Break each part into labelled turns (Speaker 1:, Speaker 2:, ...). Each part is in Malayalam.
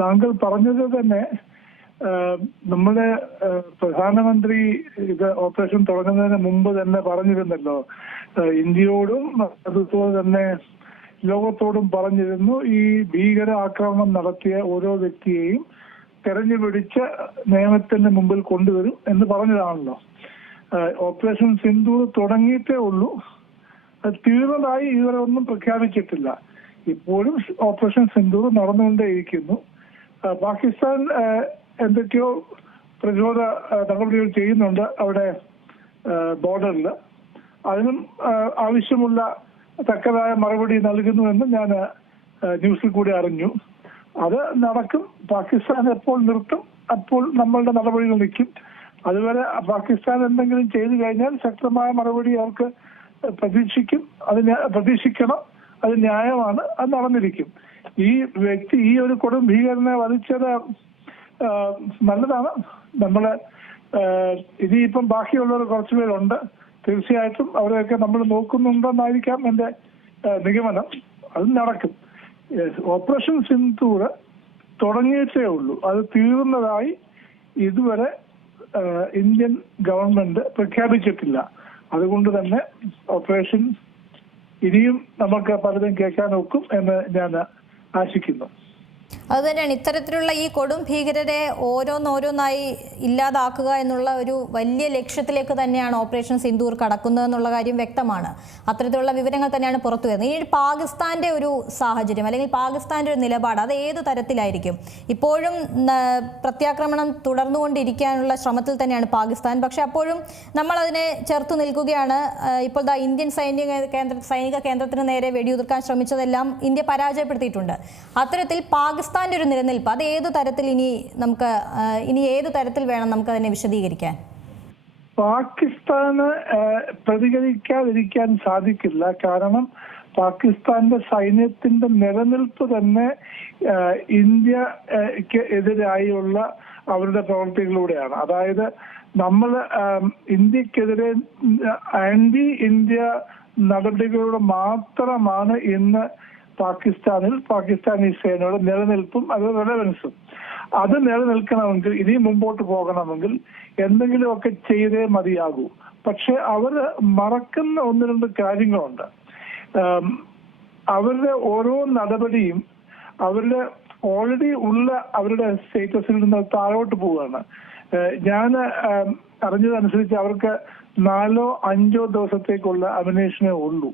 Speaker 1: താങ്കൾ പറഞ്ഞത് തന്നെ നമ്മുടെ പ്രധാനമന്ത്രി ഇത് ഓപ്പറേഷൻ തുടങ്ങുന്നതിന് മുമ്പ് തന്നെ പറഞ്ഞിരുന്നല്ലോ. ഇന്ത്യയോടും അതുപോലെ തന്നെ ലോകത്തോടും പറഞ്ഞിരുന്നു ഈ ഭീകര ആക്രമണം നടത്തിയ ഓരോ വ്യക്തിയെയും തെരഞ്ഞു നിയമത്തിന് നിയമത്തിന്റെ മുമ്പിൽ കൊണ്ടുവരും എന്ന് പറഞ്ഞതാണല്ലോ. ഓപ്പറേഷൻ സിന്ധു തുടങ്ങിയിട്ടേ ഉള്ളൂ. തീർന്നതായി ഇതുവരെ ഒന്നും പ്രഖ്യാപിച്ചിട്ടില്ല. ഇപ്പോഴും ഓപ്പറേഷൻ സിന്ധു നടന്നുകൊണ്ടേയിരിക്കുന്നു. പാകിസ്ഥാൻ എന്തൊക്കെയോ പ്രതിരോധ നടപടികൾ ചെയ്യുന്നുണ്ട് അവിടെ ബോർഡറിൽ അതിനും ആവശ്യമുള്ള തക്കതായ മറുപടി നൽകുന്നുവെന്ന് ഞാൻ ന്യൂസിൽ കൂടി അറിഞ്ഞു. അത് നടക്കും. പാകിസ്ഥാൻ എപ്പോൾ നിർത്തും അപ്പോൾ നമ്മളുടെ നടപടികൾ നിൽക്കും. അതുവരെ പാകിസ്ഥാൻ എന്തെങ്കിലും ചെയ്തു കഴിഞ്ഞാൽ ശക്തമായ മറുപടി അവർക്ക് പ്രതീക്ഷിക്കും. അത് പ്രതീക്ഷിക്കണം. അത് ന്യായമാണ്. അത് നടന്നിരിക്കും. ഈ വ്യക്തി ഈ ഒരു കൊടും ഭീകരനെ വധിച്ചത് നല്ലതാണ്. നമ്മൾ ഇനിയിപ്പം ബാക്കിയുള്ളവർ കുറച്ചുപേരുണ്ട് തീർച്ചയായിട്ടും അവരെയൊക്കെ നമ്മൾ നോക്കുന്നുണ്ടെന്നായിരിക്കാം എന്റെ നിഗമനം. അത് നടക്കും. ഓപ്പറേഷൻ സിന്ധൂർ തുടങ്ങിയിട്ടേ ഉള്ളൂ. അത് തീർന്നതായി ഇതുവരെ ഇന്ത്യൻ ഗവൺമെന്റ് പ്രഖ്യാപിച്ചിട്ടില്ല. അതുകൊണ്ട് തന്നെ ഓപ്പറേഷൻ ഇനിയും നമുക്ക് പലതും കേൾക്കാൻ നോക്കും എന്ന് ഞാൻ ആശിക്കുന്നു
Speaker 2: അതുതന്നെയാണ് ഇത്തരത്തിലുള്ള ഈ കൊടും ഭീകരരെ ഓരോന്നോരോന്നായി ഇല്ലാതാക്കുക എന്നുള്ള ഒരു വലിയ ലക്ഷ്യത്തിലേക്ക് തന്നെയാണ് ഓപ്പറേഷൻ സിന്ദൂർ കടക്കുന്നത് എന്നുള്ള കാര്യം വ്യക്തമാണ്. അത്തരത്തിലുള്ള വിവരങ്ങൾ തന്നെയാണ് പുറത്തു വരുന്നത് ഈ പാകിസ്ഥാന്റെ ഒരു സാഹചര്യം അല്ലെങ്കിൽ പാകിസ്ഥാന്റെ ഒരു നിലപാട് അത് ഏത് തരത്തിലായിരിക്കും? ഇപ്പോഴും പ്രത്യാക്രമണം തുടർന്നുകൊണ്ടിരിക്കാനുള്ള ശ്രമത്തിൽ തന്നെയാണ് പാകിസ്ഥാൻ. പക്ഷെ അപ്പോഴും നമ്മൾ അതിനെ ചെറുത്തു നിൽക്കുകയാണ്. ഇപ്പോൾ ദാ ഇന്ത്യൻ സൈനിക കേന്ദ്ര സൈനിക കേന്ദ്രത്തിന് നേരെ വെടിയുതിർക്കാൻ ശ്രമിച്ചതെല്ലാം ഇന്ത്യ പരാജയപ്പെടുത്തിയിട്ടുണ്ട്. അത്തരത്തിൽ പാകിസ്ഥാന്റെ ഒരു നിലനിൽപ്പ് അത് ഏത് തരത്തിൽ ഇനി നമുക്ക് ഇനി ഏത് തരത്തിൽ വേണം നമുക്ക് അതിനെ വിശദീകരിക്കാൻ?
Speaker 1: പാകിസ്ഥാന് പ്രതികരിക്കാതിരിക്കാൻ സാധിക്കില്ല. കാരണം പാകിസ്ഥാന്റെ സൈന്യത്തിന്റെ നിലനിൽപ്പ് തന്നെ ഇന്ത്യയ്ക്ക് എതിരായുള്ള അവരുടെ പ്രവർത്തികളിലൂടെയാണ്. അതായത് നമ്മൾ ഇന്ത്യക്കെതിരെ ആന്റി ഇന്ത്യ നടപടികളിലൂടെ മാത്രമാണ് ഇന്ന് പാകിസ്ഥാനിൽ പാകിസ്ഥാനി സേനയുടെ നിലനിൽപ്പും അത് റെലവൻസും അത് നിലനിൽക്കണമെങ്കിൽ ഇനി മുമ്പോട്ട് പോകണമെങ്കിൽ എന്തെങ്കിലുമൊക്കെ ചെയ്തേ മതിയാകൂ. പക്ഷെ അവർ മറക്കുന്ന ഒന്ന് രണ്ട് കാര്യങ്ങളുണ്ട്. അവരുടെ ഓരോ നടപടിയും അവരുടെ ഓൾറെഡി ഉള്ള അവരുടെ സ്റ്റേറ്റസിൽ നിന്ന് താഴോട്ട് പോവുകയാണ്. ഞാൻ അറിഞ്ഞതനുസരിച്ച് അവർക്ക് നാലോ അഞ്ചോ ദിവസത്തേക്കുള്ള അഭിനേഷനേ ഉള്ളൂ.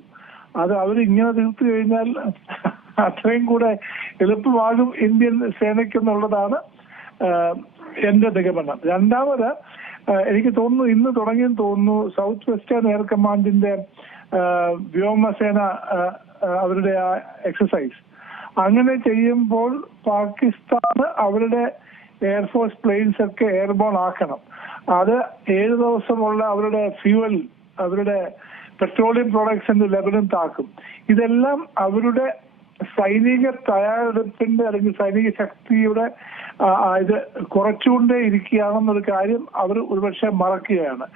Speaker 1: അത് അവർ ഇങ്ങനെ തീർത്തു കഴിഞ്ഞാൽ അത്രയും കൂടെ എളുപ്പമാകും ഇന്ത്യൻ സേനയ്ക്കെന്നുള്ളതാണ് എന്റെ നിഗമനം. രണ്ടാമത് എനിക്ക് തോന്നുന്നു ഇന്ന് തുടങ്ങിയെന്ന് തോന്നുന്നു സൗത്ത് വെസ്റ്റേൺ എയർ കമാൻഡിന്റെ വ്യോമസേന അവരുടെ ആ എക്സസൈസ്. അങ്ങനെ ചെയ്യുമ്പോൾ പാകിസ്ഥാൻ അവരുടെ എയർഫോഴ്സ് പ്ലെയിൻസ് ഒക്കെ എയർബോൺ ആക്കണം. അത് ഏഴ് ദിവസമുള്ള അവരുടെ ഫ്യൂവൽ അവരുടെ പെട്രോളിയം പ്രോഡക്ട്സിന്റെ ലെവലും താക്കും. ഇതെല്ലാം അവരുടെ സൈനിക തയ്യാറെടുപ്പിന്റെ അല്ലെങ്കിൽ സൈനിക ശക്തിയുടെ ഇത് കുറച്ചുകൊണ്ടേ ഇരിക്കുകയാണെന്നൊരു കാര്യം അവർ ഒരുപക്ഷെ മറക്കുകയാണ്.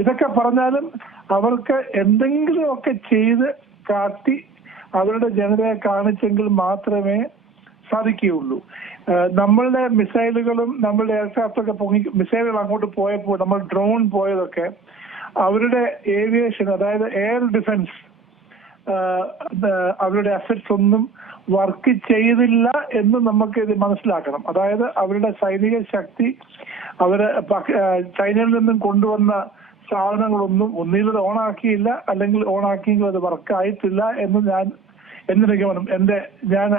Speaker 1: ഇതൊക്കെ പറഞ്ഞാലും അവർക്ക് എന്തെങ്കിലുമൊക്കെ ചെയ്ത് കാട്ടി അവരുടെ ജനതയെ കാണിച്ചെങ്കിൽ മാത്രമേ സാധിക്കുകയുള്ളൂ. നമ്മളുടെ മിസൈലുകളും നമ്മളുടെ എയർക്രാഫ്റ്റ് ഒക്കെ പൊങ്ങി മിസൈലുകൾ അങ്ങോട്ട് പോയപ്പോൾ നമ്മൾ ഡ്രോൺ പോയതൊക്കെ അവരുടെ ഏവിയേഷൻ അതായത് എയർ ഡിഫൻസ് അവരുടെ അസറ്റ്സ് ഒന്നും വർക്ക് ചെയ്തില്ല എന്ന് നമുക്ക് ഇത് മനസ്സിലാക്കണം. അതായത് അവരുടെ സൈനിക ശക്തി അവർ ചൈനയിൽ നിന്നും കൊണ്ടുവന്ന സാധനങ്ങളൊന്നും ഒന്നിൽ അത് ഓണാക്കിയില്ല അല്ലെങ്കിൽ ഓണാക്കിയെങ്കിൽ അത് വർക്ക് ആയിട്ടില്ല എന്ന് ഞാൻ എന്റെ നിഗമനം എന്റെ ഞാൻ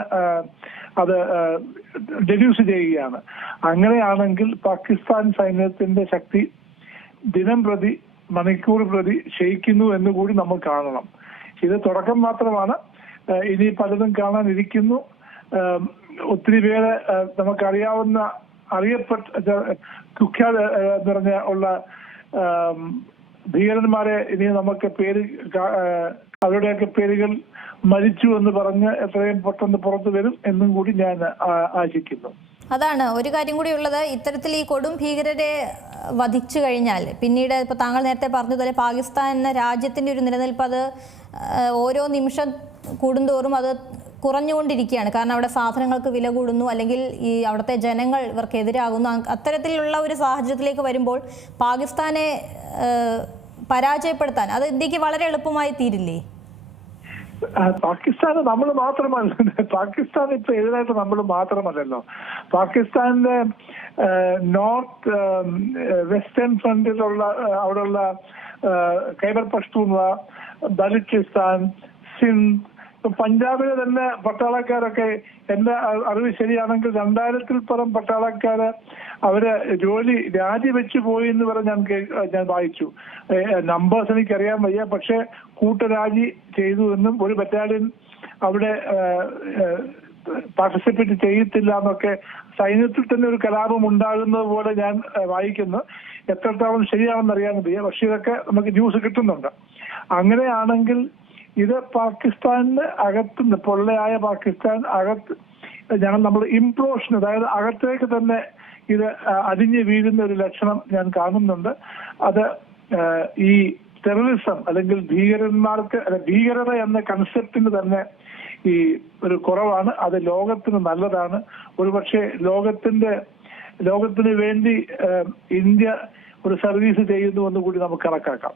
Speaker 1: അത് ഡെഡ്യൂസ് ചെയ്യുകയാണ്. അങ്ങനെയാണെങ്കിൽ പാകിസ്ഥാൻ സൈന്യത്തിന്റെ ശക്തി ദിനം പ്രതി മണിക്കൂർ പ്രതി ക്ഷയിക്കുന്നു എന്ന് കൂടി നമ്മൾ കാണണം. ഇത് തുടക്കം മാത്രമാണ്. ഇനി പലതും കാണാനിരിക്കുന്നു. ഒത്തിരി പേര് നമുക്കറിയാവുന്ന അറിയപ്പെട്ട കുഖ്യാത എന്ന് പറഞ്ഞ ഉള്ള ഭീകരന്മാരെ ഇനി നമുക്ക് പേര് അവരുടെയൊക്കെ പേരുകൾ മരിച്ചു എന്ന് പറഞ്ഞ് എത്രയും പെട്ടെന്ന് പുറത്തു വരും എന്നും കൂടി ഞാൻ ആശിക്കുന്നു.
Speaker 2: അതാണ്. ഒരു കാര്യം കൂടി ഉള്ളത് ഇത്തരത്തിൽ ഈ കൊടും ഭീകരരെ വധിച്ചു കഴിഞ്ഞാൽ പിന്നീട് ഇപ്പോൾ താങ്കൾ നേരത്തെ പറഞ്ഞതുപോലെ പാകിസ്ഥാൻ എന്ന രാജ്യത്തിന്റെ ഒരു നിലനിൽപ്പ് അത് ഓരോ നിമിഷം കൂടുന്തോറും അത് കുറഞ്ഞുകൊണ്ടിരിക്കുകയാണ്. കാരണം അവിടെ സാധനങ്ങൾക്ക് വില കൂടുന്നു അല്ലെങ്കിൽ ഈ അവിടുത്തെ ജനങ്ങൾ ഇവർക്ക് എതിരാകുന്നു അത്തരത്തിലുള്ള ഒരു സാഹചര്യത്തിലേക്ക് വരുമ്പോൾ പാകിസ്ഥാനെ പരാജയപ്പെടുത്താൻ അത് ഇന്ത്യയ്ക്ക് വളരെ എളുപ്പമായി തീരില്ലേ?
Speaker 1: പാകിസ്ഥാന് നമ്മൾ മാത്രമല്ല. പാകിസ്ഥാൻ ഇപ്പൊ എതിരായിട്ട് നമ്മൾ മാത്രമല്ലല്ലോ. പാകിസ്ഥാന്റെ നോർത്ത് വെസ്റ്റേൺ ഫ്രണ്ടിലുള്ള അവിടെയുള്ള ഖൈബർ പഷ്തൂൺവ ബലൂചിസ്ഥാൻ സിന്ധ് പഞ്ചാബിലെ തന്നെ പട്ടാളക്കാരൊക്കെ എന്റെ അറിവ് ശരിയാണെങ്കിൽ രണ്ടായിരത്തിൽ പരം പട്ടാളക്കാര് അവർ ജോലി രാജിവെച്ചു പോയി എന്ന് പറഞ്ഞ് ഞാൻ ഞാൻ വായിച്ചു. നമ്പേഴ്സ് എനിക്കറിയാൻ വയ്യ. പക്ഷെ കൂട്ടരാജി ചെയ്തു എന്നും ഒരു ബറ്റാലിയൻ അവിടെ പാർട്ടിസിപ്പേറ്റ് ചെയ്യത്തില്ല എന്നൊക്കെ സൈന്യത്തിൽ തന്നെ ഒരു കലാപം ഉണ്ടാകുന്നത് പോലെ ഞാൻ വായിക്കുന്നു. എത്രത്തോളം ശരിയാണെന്ന് അറിയാൻ വയ്യ. പക്ഷെ ഇതൊക്കെ നമുക്ക് ന്യൂസ് കിട്ടുന്നുണ്ട്. അങ്ങനെയാണെങ്കിൽ ഇത് പാകിസ്ഥാനിന് അകത്ത് പൊള്ളയായ പാകിസ്ഥാൻ അകത്ത് ഞാൻ നമ്മൾ ഇംപ്ലോഷൻ അതായത് അകത്തേക്ക് തന്നെ ഇത് അതിഞ്ഞു വീഴുന്ന ഒരു ലക്ഷണം ഞാൻ കാണുന്നുണ്ട്. അത് ഈ ടെററിസം അല്ലെങ്കിൽ ഭീകരന്മാർക്ക് അല്ല ഭീകരത എന്ന കൺസെപ്റ്റിന് തന്നെ ഈ ഒരു കുറവാണ്. അത് ലോകത്തിന് നല്ലതാണ്. ഒരുപക്ഷെ ലോകത്തിന്റെ ലോകത്തിന് വേണ്ടി ഇന്ത്യ ഒരു സർവീസ് ചെയ്യുന്നു എന്ന് കൂടി നമുക്ക് കണക്കാക്കാം.